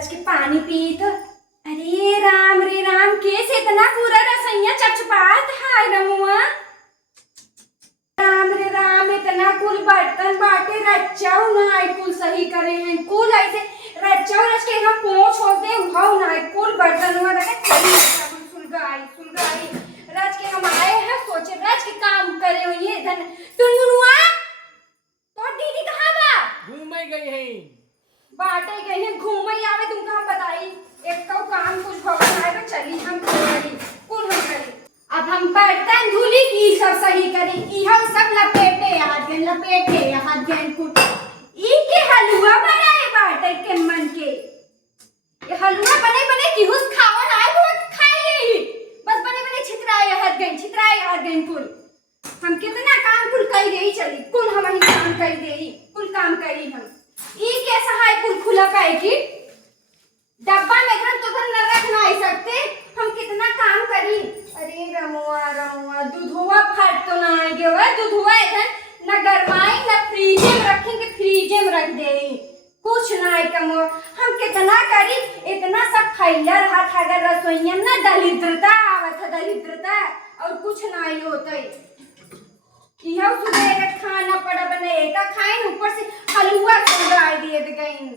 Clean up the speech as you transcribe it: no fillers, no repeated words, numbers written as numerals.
रच के पानी पीत। अरे राम रे राम, कैसे इतना पूरा रसोइया चचपात है रमुआ। राम रे राम, इतना कुल बर्तन बाटे रचाऊ ना कुल सही करे हैं। कुल ऐसे रचाऊ रच के हम पोंछ होते उठाओ ना कुल बर्तन में रखे चली सुलगाई सुलगाई रच के हम आए हैं सोचे रच के काम करे हो ये धन टुनटुनुआ। तो दीदी कहाँ बा? घूमे गई है। बाटे गए हैं घूमे आवे तुमका हम बताई एक तो काम कुछ भगवान आए तो चली हम करी कुल हम करी। अब हम बर्तन धुली की सब सही करी इहा सब लपेटे हाथ गन कुल ई के हलवा बनाए बाटे के मन के ये हलवा बने बने की हुस खावन आए तो खाई बस बने बने छितराए हाथ गन कुल हम कितना काम कुल कई गई चली कुल हम ही काम कई गई कुल काम करी हम ई कैसा है कुल खुला पाए की डब्बा में धन तो धन न रख ना सकते हम कितना काम करी। अरे रमुआ दूधवा फट तो ना आए गए दूधवा इधर न गरमाई न फ्रीज में रखेंगे फ्रीज में रख दे कुछ ना है कम हम कितना करी इतना सब फैला रहा था अगर रसोईया ना दरिद्रता आवत है दरिद्रता और कुछ ना ही होता है यह सुबह खाना पड़ा बने का खाए ऊपर से हलवा सुंदर दिए गई।